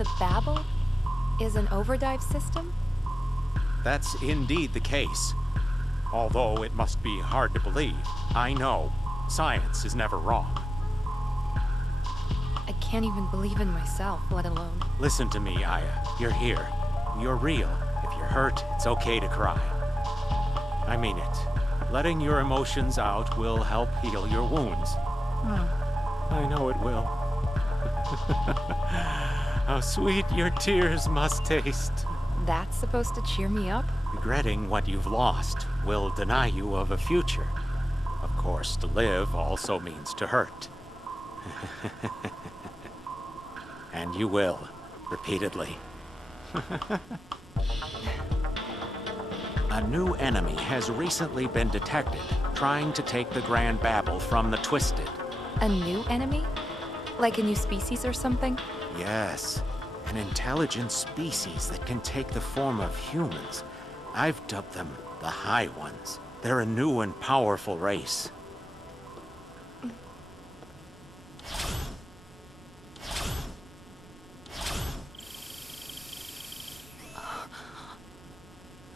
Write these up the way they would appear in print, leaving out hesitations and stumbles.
The Babel is an overdive system? That's indeed the case. Although it must be hard to believe, I know science is never wrong. I can't even believe in myself, let alone... Listen to me, Aya. You're here. You're real. If you're hurt, it's okay to cry. I mean it. Letting your emotions out will help heal your wounds. I know it will. How sweet your tears must taste. That's supposed to cheer me up? Regretting what you've lost will deny you of a future. Of course, to live also means to hurt. And you will, repeatedly. A new enemy has recently been detected, trying to take the Grand Babel from the Twisted. A new enemy? Like a new species or something? Yes, an intelligent species that can take the form of humans. I've dubbed them the High Ones. They're a new and powerful race.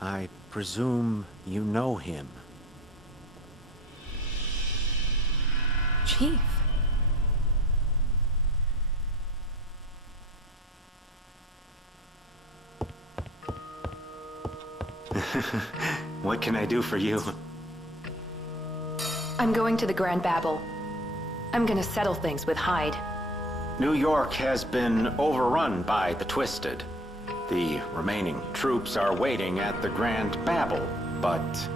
I presume you know him. Chief. What can I do for you? I'm going to the Grand Babel. I'm gonna settle things with Hyde. New York has been overrun by the Twisted. The remaining troops are waiting at the Grand Babel, but...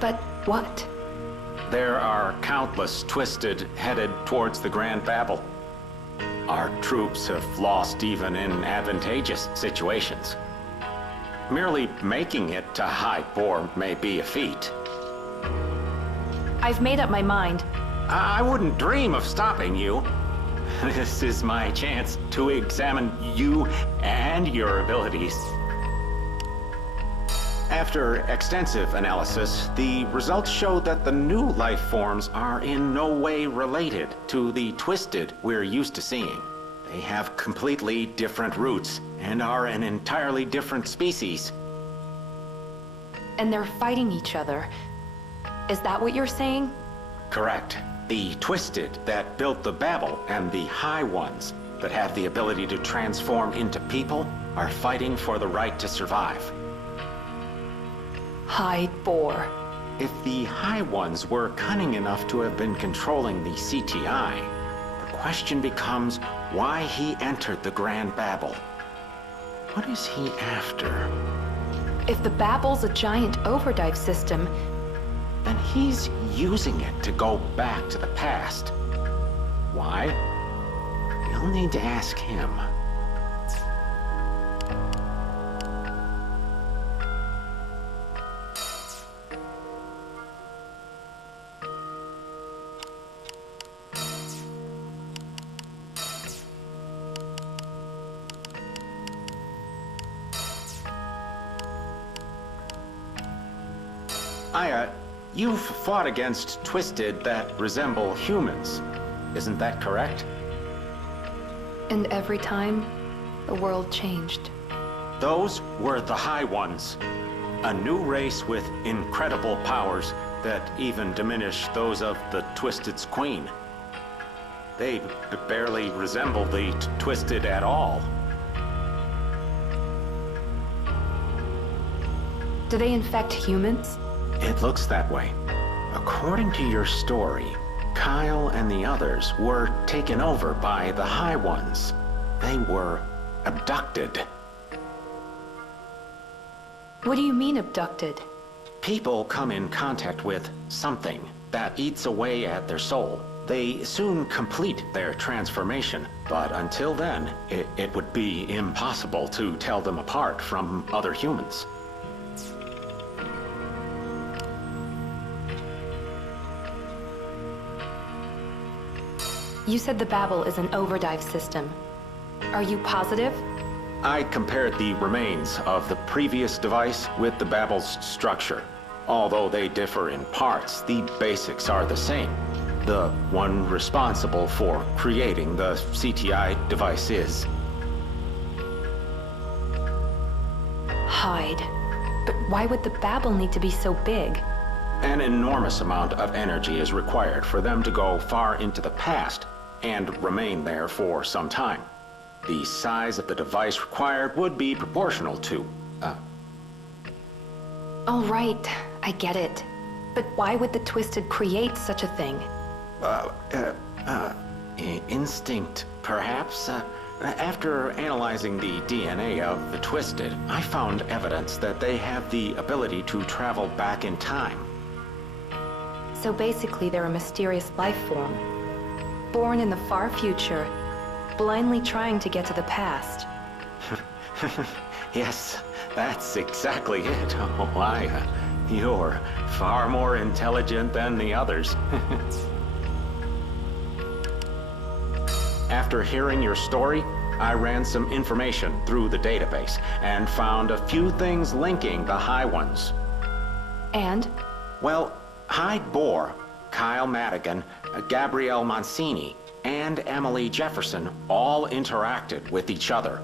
But what? There are countless Twisted headed towards the Grand Babel. Our troops have lost even in advantageous situations. Merely making it to High Boar may be a feat. I've made up my mind. I wouldn't dream of stopping you. This is my chance to examine you and your abilities. After extensive analysis, the results show that the new life forms are in no way related to the Twisted we're used to seeing. They have completely different roots and are an entirely different species. And they're fighting each other. Is that what you're saying? Correct. The Twisted that built the Babel and the High Ones that have the ability to transform into people are fighting for the right to survive. Hyde Boar. If the High Ones were cunning enough to have been controlling the CTI, the question becomes why he entered the Grand Babel. What is he after? If the Babel's a giant overdive system, then he's using it to go back to the past. Why? You'll need to ask him. Aya, you've fought against Twisted that resemble humans. Isn't that correct? and every time, the world changed. Those were the High Ones. A new race with incredible powers that even diminish those of the Twisted's queen. They barely resemble the Twisted at all. Do they infect humans? It looks that way. According to your story, Kyle and the others were taken over by the High Ones. They were abducted. What do you mean abducted? People come in contact with something that eats away at their soul. They soon complete their transformation, but until then, it would be impossible to tell them apart from other humans. You said the Babel is an overdrive system. Are you positive? I compared the remains of the previous device with the Babel's structure. Although they differ in parts, the basics are the same. The one responsible for creating the CTI device is. Hyde. But why would the Babel need to be so big? An enormous amount of energy is required for them to go far into the past and remain there for some time. The size of the device required would be proportional to, All right, I get it. But why would the Twisted create such a thing? instinct, perhaps? After analyzing the DNA of the Twisted, I found evidence that they have the ability to travel back in time. So basically, they're a mysterious life form, born in the far future, blindly trying to get to the past. Yes, that's exactly it. Oh, you're far more intelligent than the others. After hearing your story, I ran some information through the database and found a few things linking the High Ones. And? Well, Hyde Bohr, Kyle Madigan, Gabrielle Mancini, and Emily Jefferson all interacted with each other.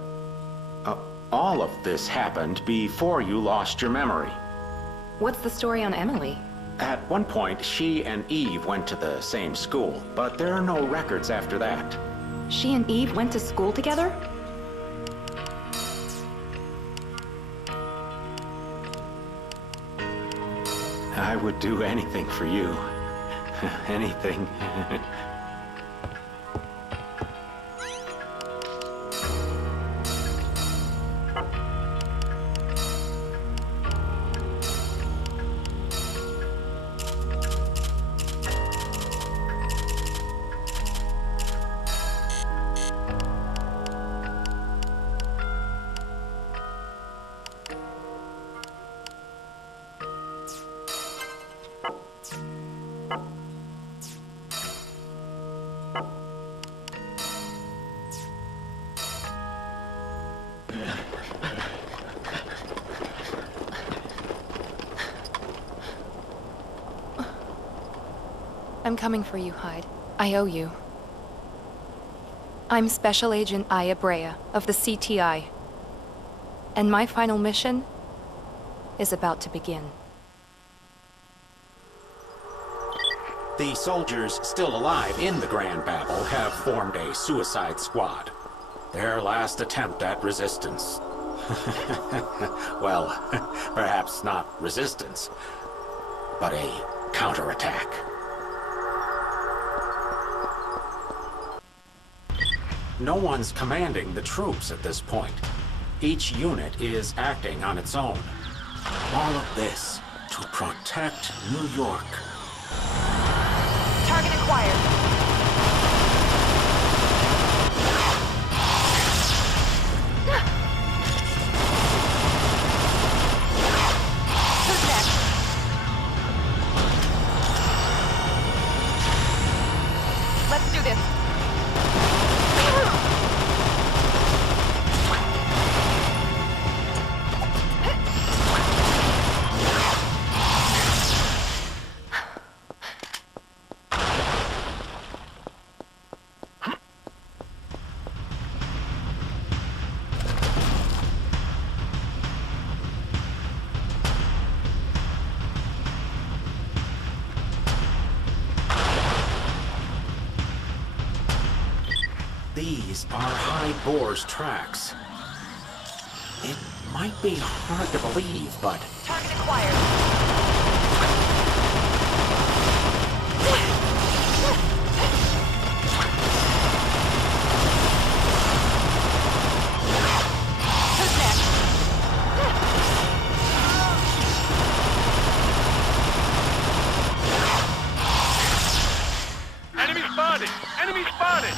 All of this happened before you lost your memory. What's the story on Emily? At one point, she and Eve went to the same school, but there are no records after that. She and Eve went to school together? I would do anything for you. Anything. I'm coming for you, Hyde. I owe you. I'm Special Agent Aya Brea of the CTI. And my final mission is about to begin. The soldiers still alive in the Grand Babel have formed a suicide squad. Their last attempt at resistance. Well, perhaps not resistance, but a counterattack. No one's commanding the troops at this point. Each unit is acting on its own. All of this to protect New York. Target acquired. Let's do this. These are Hyde Bohr's tracks. It might be hard to believe, but... Target acquired. Who's next? Enemy spotted! Enemy spotted!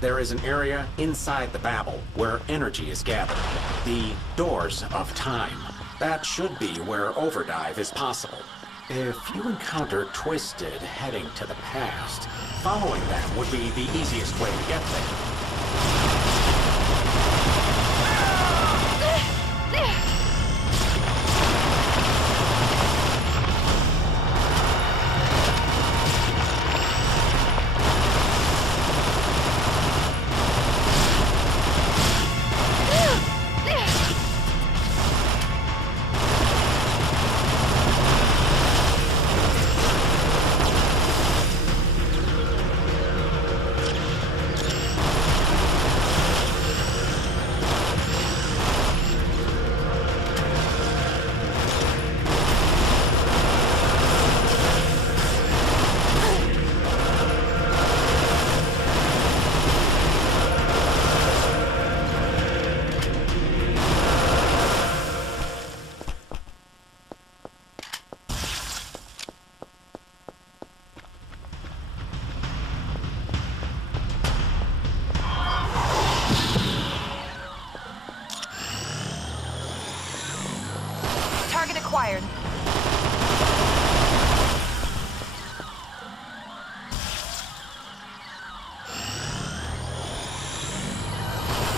There is an area inside the Babel where energy is gathered. The Doors of Time. That should be where overdrive is possible. If you encounter Twisted heading to the past, following them would be the easiest way to get there. Acquired.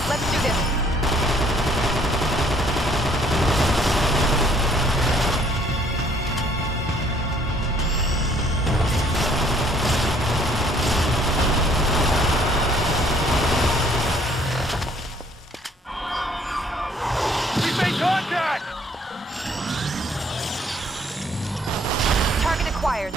Let's do this. We made contact! Acquired.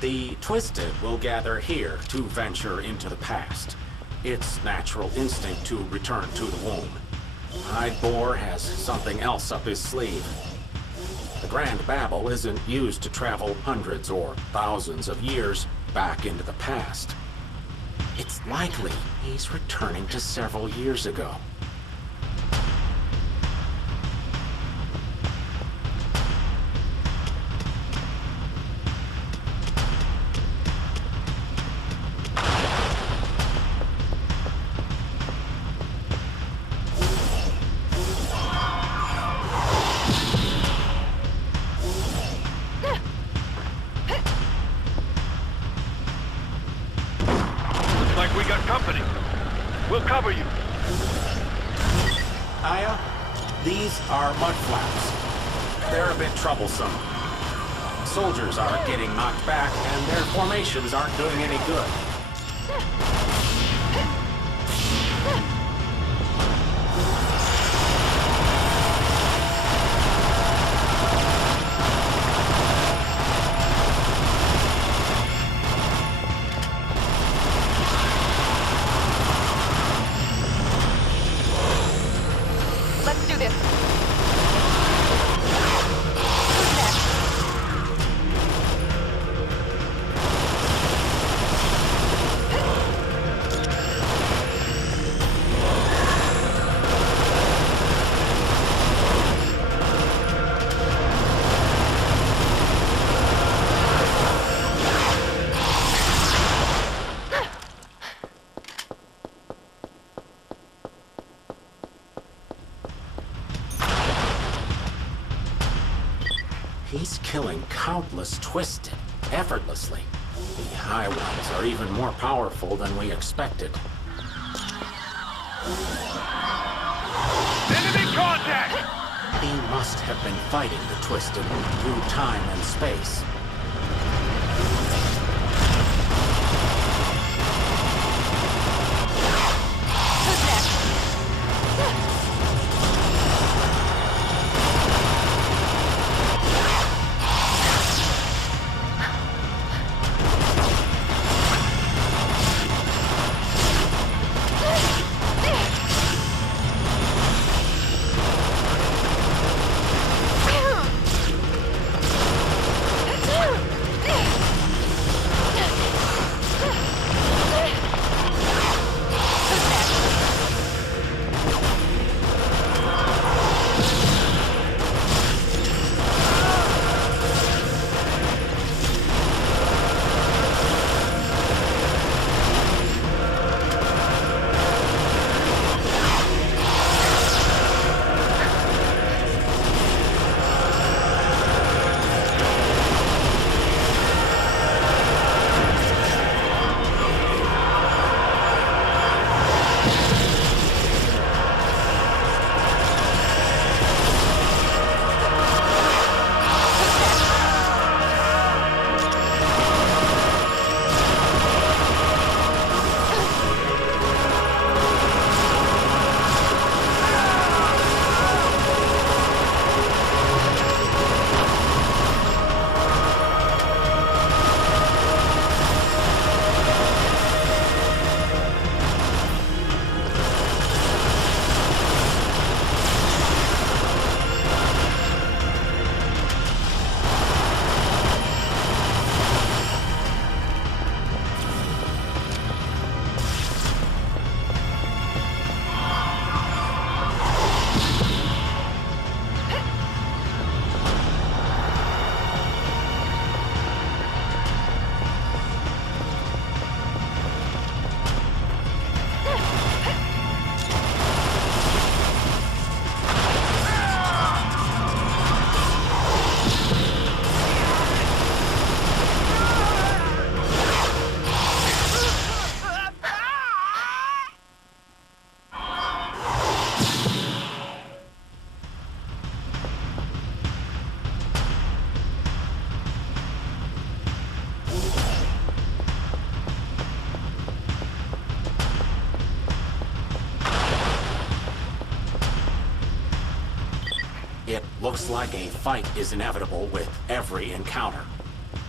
The Twisted will gather here to venture into the past. Its natural instinct to return to the womb. Boar has something else up his sleeve. The Grand Babel isn't used to travel hundreds or thousands of years back into the past. It's likely he's returning to several years ago. Like we got company. We'll cover you. Aya, these are mud flaps. They're a bit troublesome. Soldiers are getting knocked back, and their formations aren't doing any good. Let's do this. He's killing countless Twisted, effortlessly. The High Ones are even more powerful than we expected. Enemy contact! He must have been fighting the Twisted through time and space. It looks like a fight is inevitable with every encounter.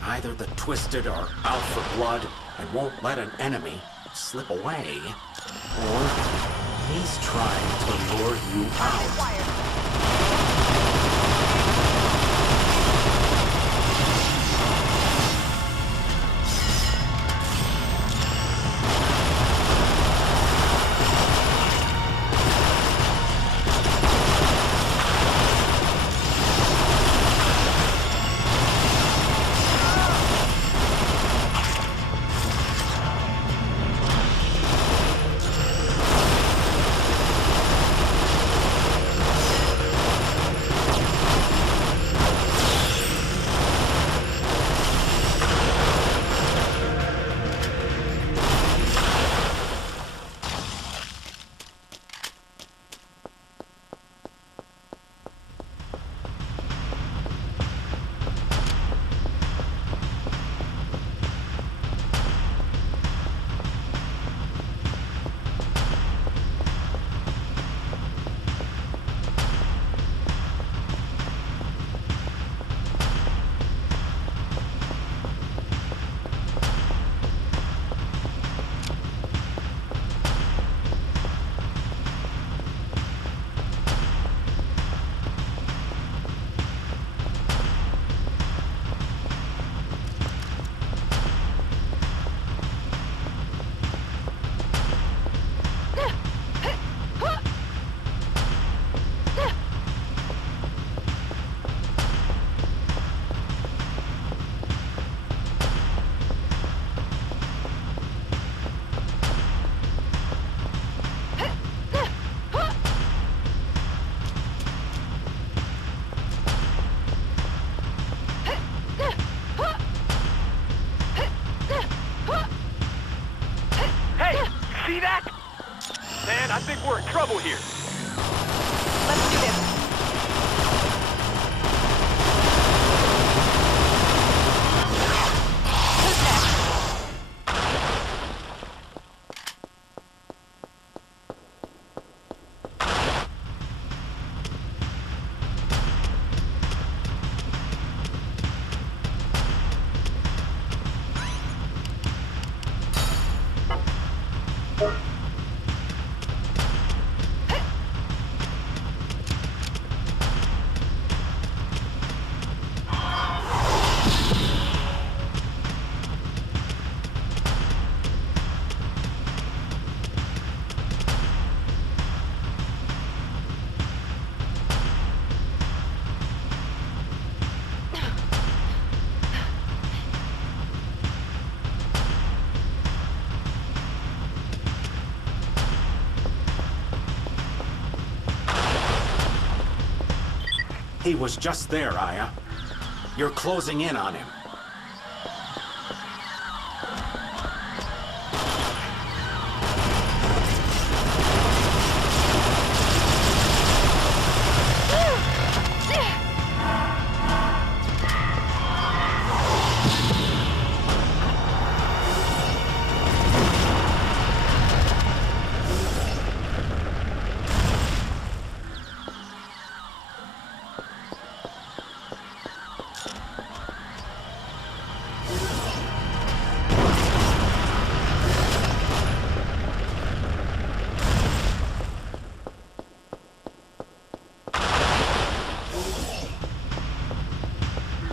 Either the Twisted are out for blood and won't let an enemy slip away, or he's trying to lure you out. He was just there, Aya. You're closing in on him.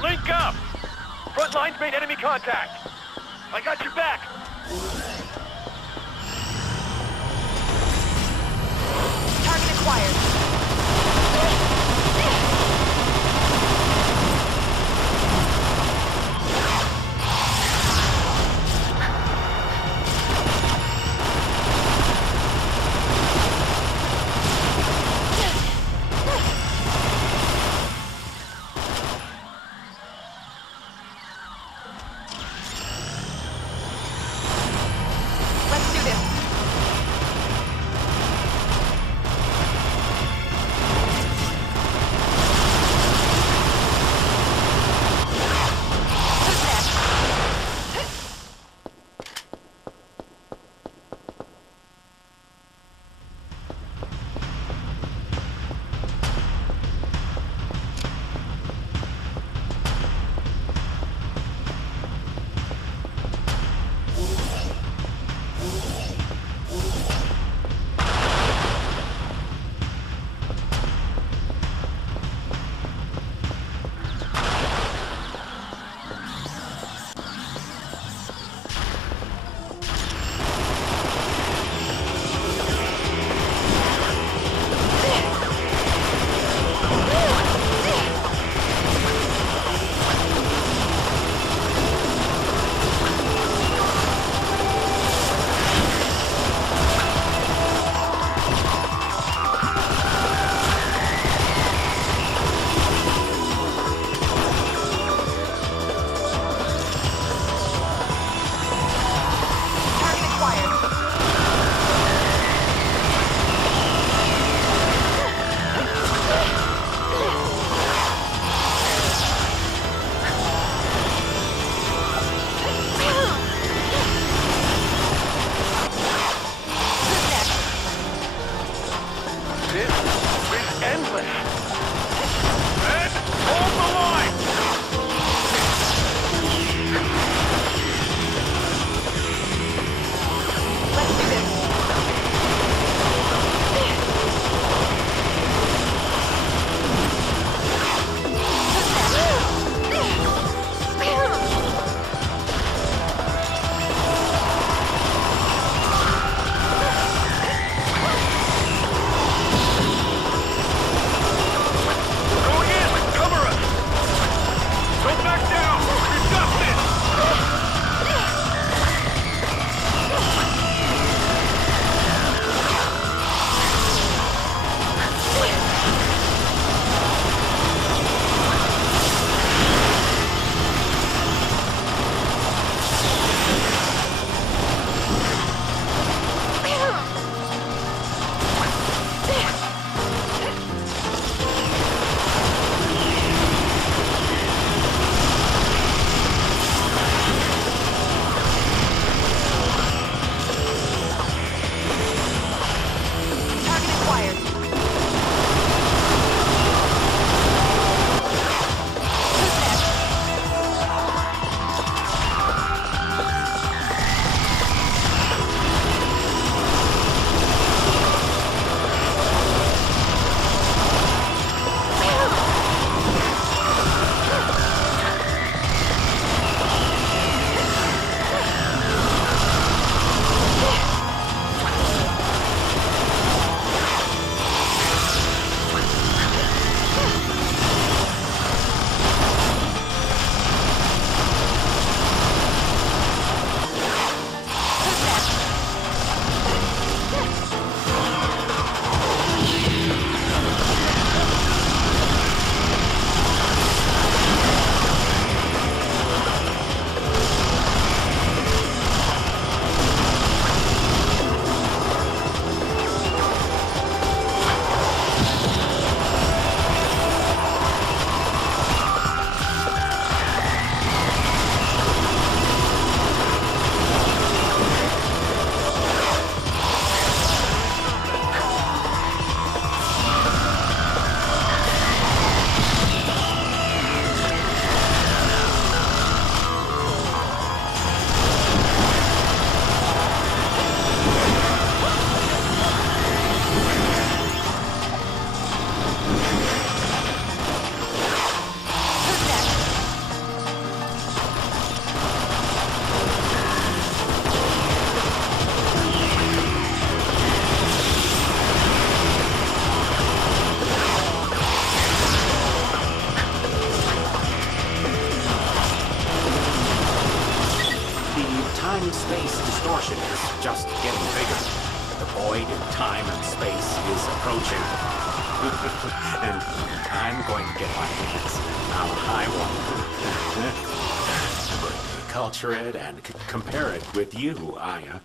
Link up! Front lines made enemy contact. I got your back. Target acquired. approaching. And I'm going to get my hands on a high one. I'm going to culture it and compare it with you, Aya.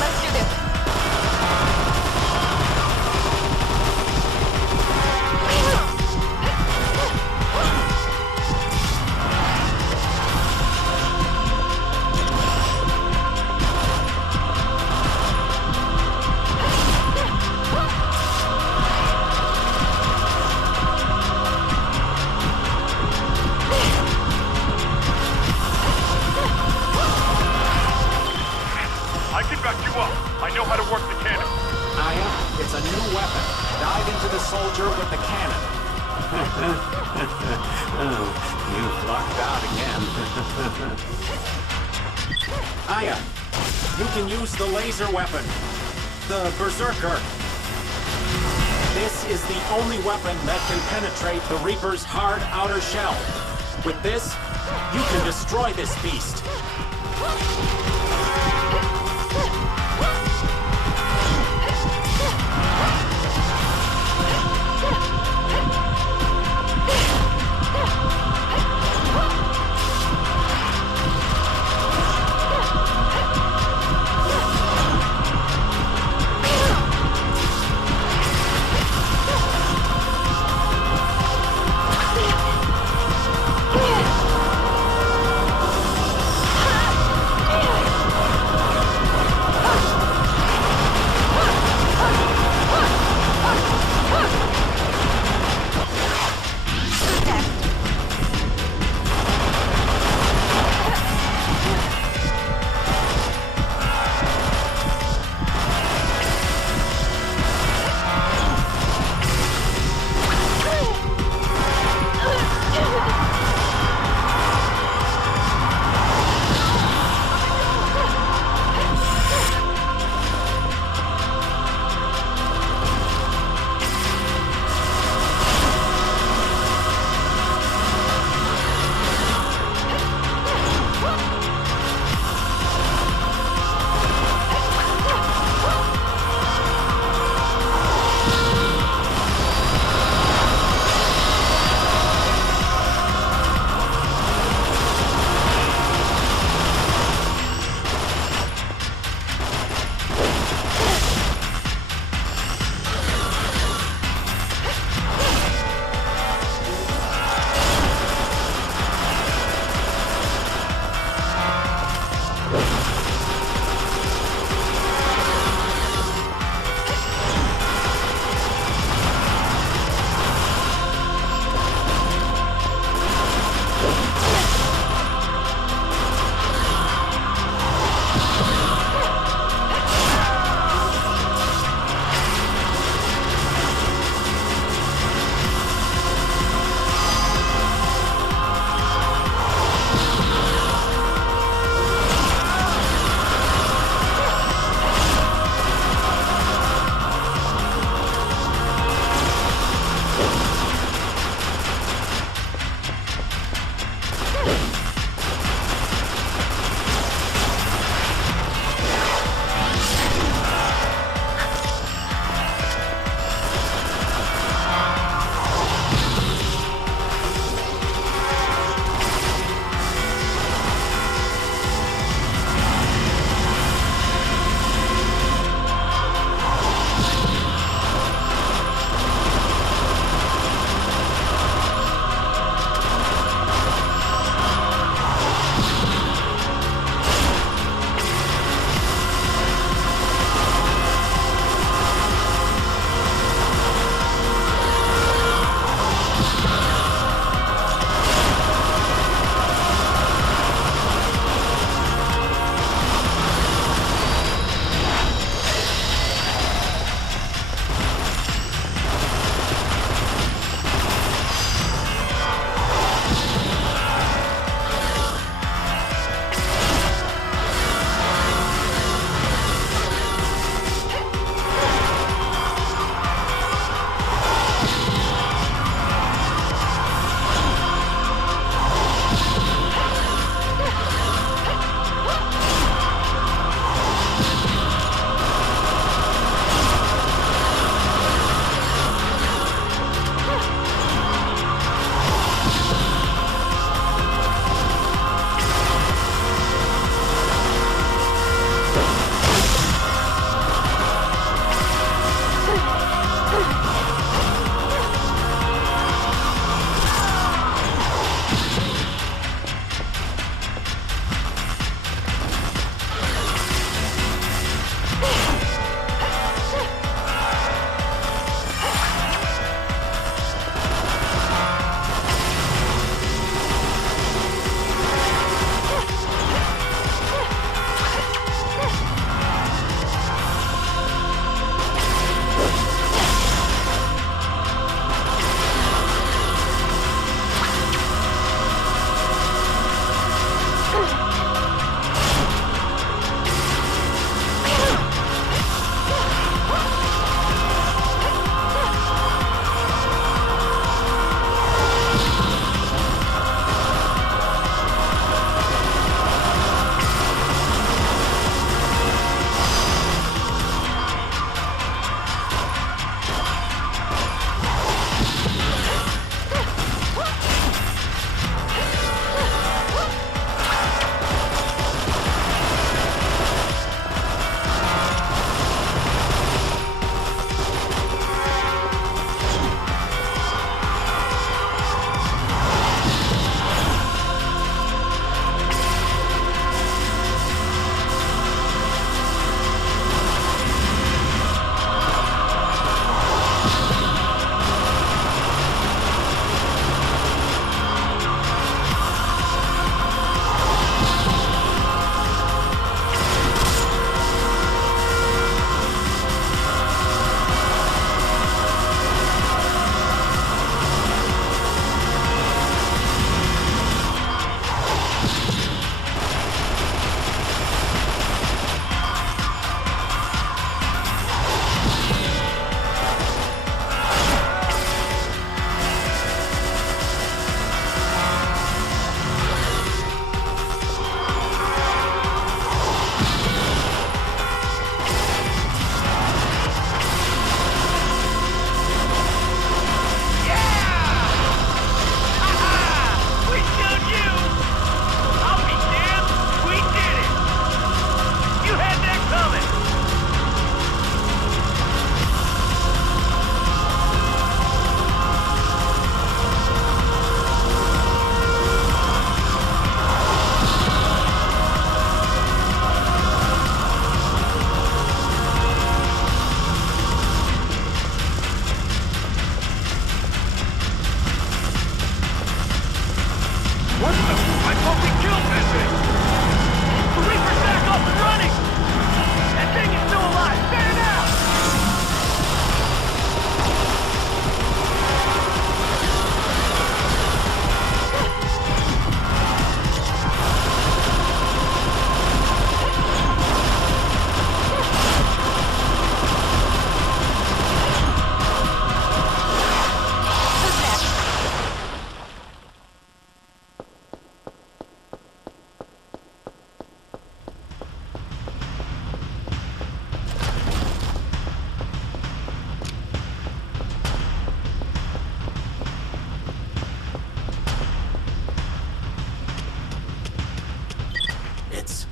Let's do this. I can back you up. I know how to work the cannon. Aya, it's a new weapon. Dive into the soldier with the cannon. Oh, you've lucked out again. Aya, you can use the laser weapon. The Berserker. This is the only weapon that can penetrate the Reaper's hard outer shell. With this, you can destroy this beast. Yeah.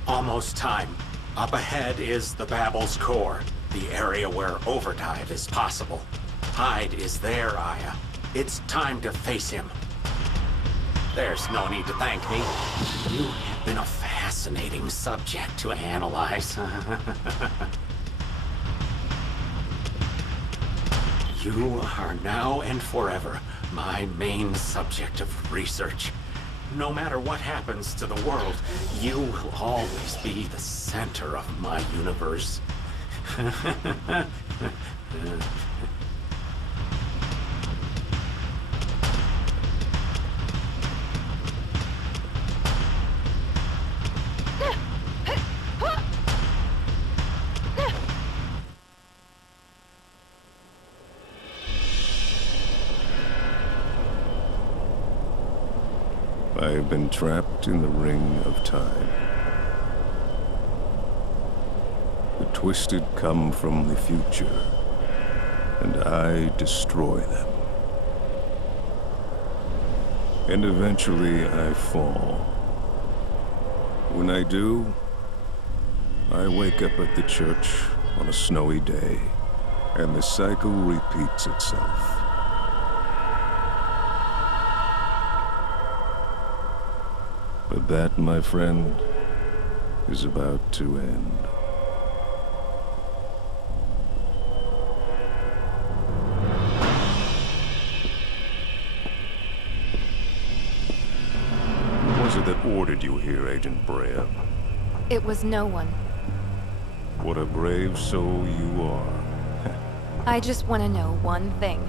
Almost time. Up ahead is the Babel's core, the area where overdrive is possible. Hyde is there, Aya. It's time to face him. There's no need to thank me. You have been a fascinating subject to analyze. You are now and forever my main subject of research. No matter what happens to the world, you will always be the center of my universe. I have been trapped in the ring of time. The Twisted come from the future, and I destroy them. And eventually I fall. When I do, I wake up at the church on a snowy day, and the cycle repeats itself. But that, my friend, is about to end. Who was it that ordered you here, Agent Brea? It was no one. What a brave soul you are. I just want to know one thing.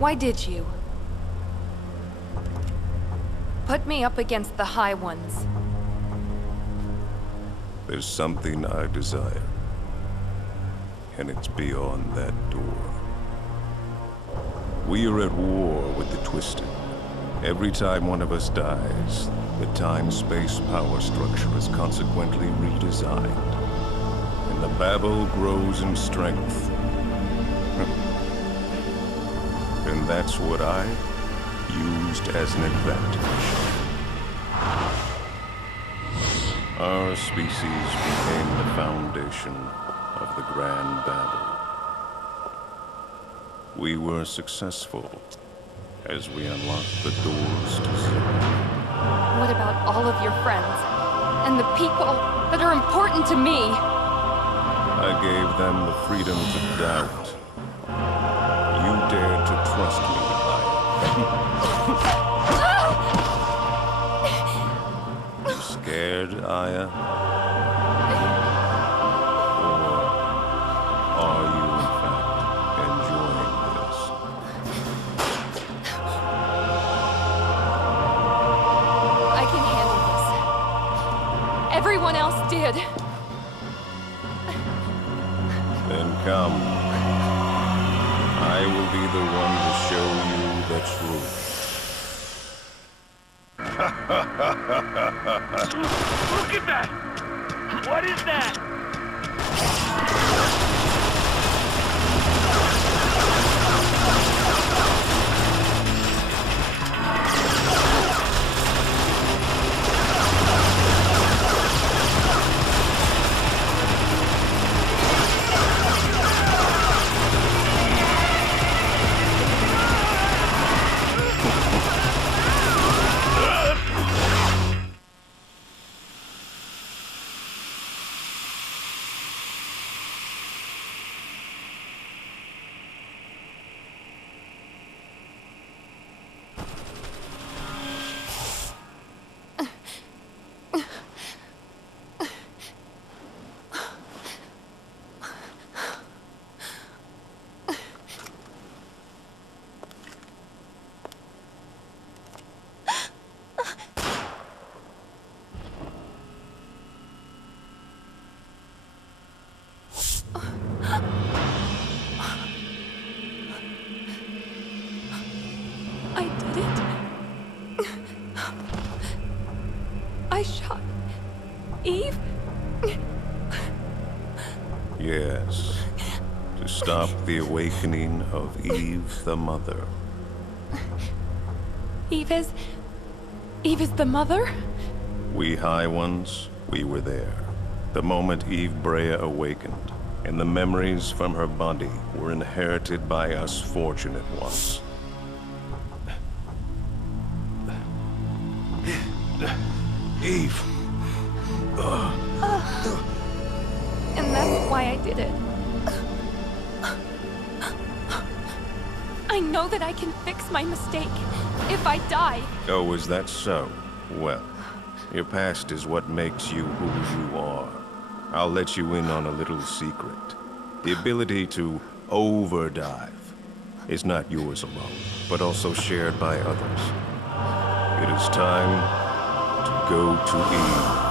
Why did you put me up against the High Ones? There's something I desire, and it's beyond that door. We are at war with the Twisted. Every time one of us dies, the time-space power structure is consequently redesigned, and the Babel grows in strength. And that's what I used as an advantage. Our species became the foundation of the Grand Babel. We were successful as we unlocked the doors to Zero. What about all of your friends? And the people that are important to me? I gave them the freedom to doubt. You dared to trust me, You scared, Aya? Or are you, in fact, enjoying this? I can handle this. Everyone else did. Then come. I will be the one to show you the truth. Look at that! What is that? I shot Eve? Yes. To stop the awakening of Eve the Mother. Eve is the mother? We High Ones, we were there. The moment Eve Brea awakened, and the memories from her body were inherited by us fortunate ones. Eve! And that's why I did it. I know that I can fix my mistake if I die. Oh, is that so? Well, your past is what makes you who you are. I'll let you in on a little secret. The ability to overdive is not yours alone, but also shared by others. It is time to go to Eve.